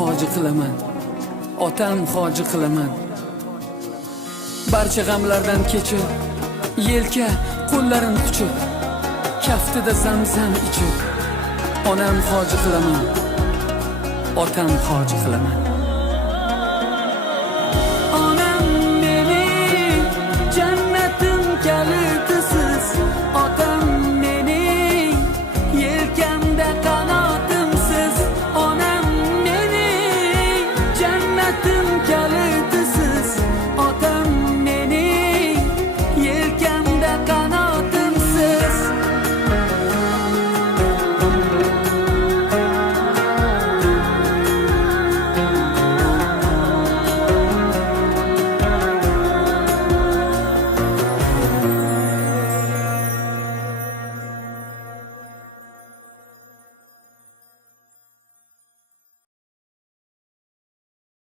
hoji qilaman, otam hoji qilaman. Barcha g'amlardan kechib, yelka qo'llarin quchib, kaftida zamzam ichib, onam hoji qilaman, otam hoji qilaman.